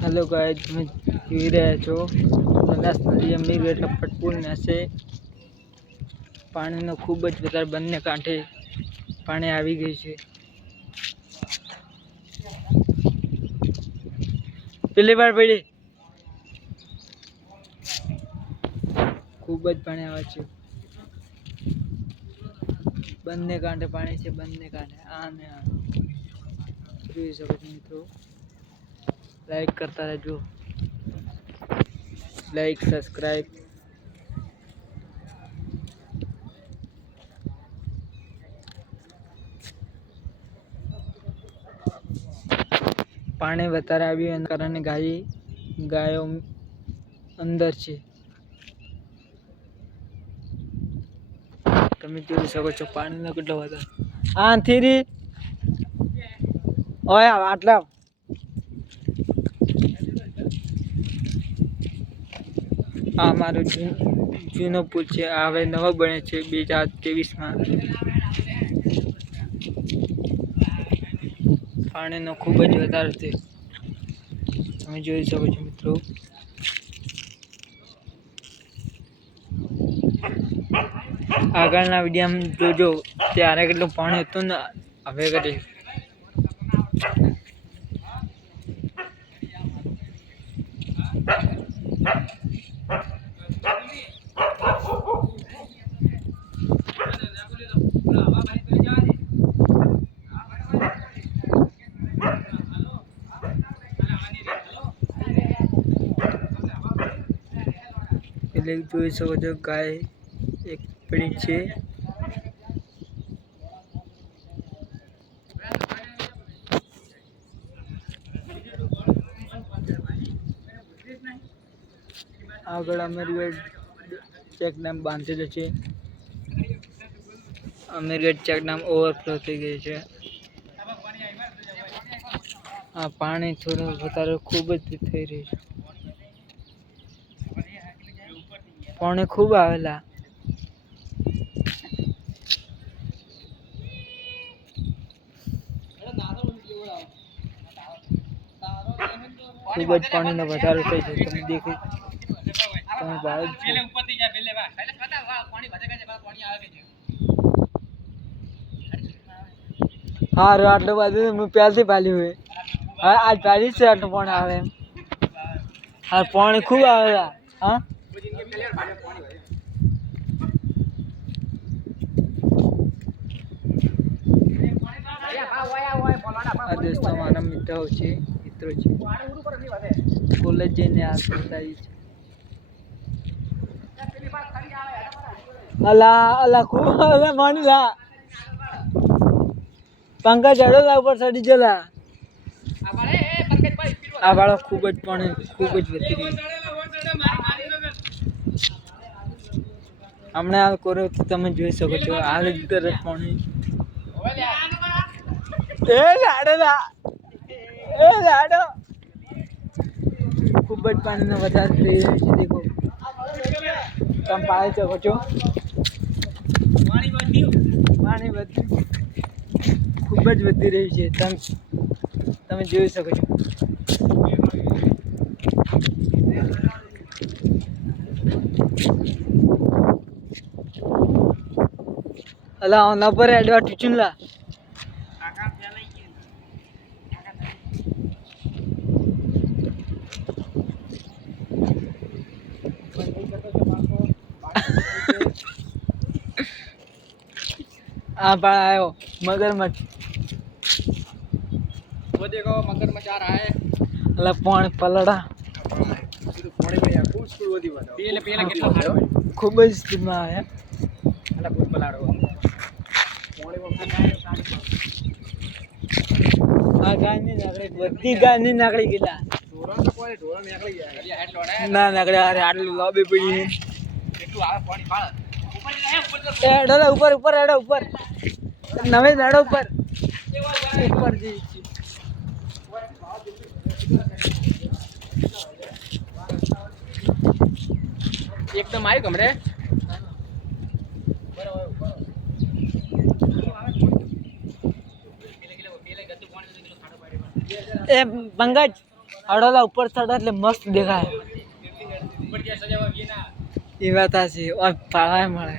Hello ગાય તમે જોઈ રહ્યા છો. બનાસ નદી અમીર એટલે પટપુર છે પાણીનો ખૂબ જ વધારે બંને કાંઠે પાણી આવી ગયું છે. પેલી વાર પડી. ખૂબ જ પાણી આવે છે. બંને કાંઠે પાણી છે, બંને કાંઠે. આ ને આ જોઈ શકો છો મિત્રો. લાઈક કરતા રહેજો લાઈક સબસ્ક્રાઈબ પાણી વધારે આવ્યું એના કારણે ગાય ગાયો અંદર છે તમે જોઈ શકો છો પાણીનો કેટલો વધારે આ થીરી ઓય આટલા આ મારો જૂનો પુલ છે. હવે નવો બને છે બે હજાર ત્રેવીસમાં. પાણીનો ખૂબ જ વધારે છે. તમે જોઈ શકો છો મિત્રો. આગળના વિડીયામાં જોજો ત્યારે કેટલું પાણી હતું ને હવે કરી એટલે જોઈ શકો છો ગાય એક પડી છે. આગળ અમેરગઢ ચેક ડેમ બાંધેલો છે. અમેરગઢ ચેક ડેમ ઓવરફ્લો થઈ ગયું છે. આ પાણી થોડું વધારે ખૂબ જ થઈ રહ્યું છે. પાણી ખૂબ આવેલા. ખૂબ જ પાણીનો વધારો થઈ છે. તમે દેખી તમે બહાર જ આટલું બધું હું પહેલથી પાલ્યું હા, આજ પાલી છે આવે એમ. હા, પાણી ખૂબ આવે હા? આ દોસ્તો મારા મિત્રો છે મિત્રો છે. કોલેજ જઈને આ બતાવી છે. અલા અલા ખૂબ અલા માની લા. પંકજ ચડો ઉપર ચડી જલા આ બાળક ખૂબ જ પાણી ખૂબ જ વધી રહ્યું. હમણાં આ કરો તો તમે જોઈ શકો છો. હાલ જ પાણી. એ લાડો એ લાડો. ખૂબ જ પાણીનો વધારે થઈ રહ્યો છે, દેખો. તમે પાડી શકો છો. પાણી વધ્યું ખૂબ જ વધી રહ્યું છે. તમે તમે જોઈ શકો છો. અલા ઓના પર એડવા ટીચુન લા આ પણ આવ્યો મગરમચ્છ वो देखो मगरमच्छ आ रहा है અલા પાણી પલડા पीले पीले कितना खाड़ो है ખૂબ જ સ્પીડમાં આવ્યા అలా గుర్తులాడు આ ગાંધી નાકડી બધી ગાંધી નાકડી ગયેલા. ના નાકડે અરે આટલું લોબી પડી. એડો ઉપર ઉપર એડો ઉપર. નવે એડો ઉપર. ઉપર જઈ એકદમ આવ્યું કમરે એ પંકજ અડોલા ઉપર ચડે એટલે મસ્ત દેખાય. એ વાત ઓય પાળાય મળે.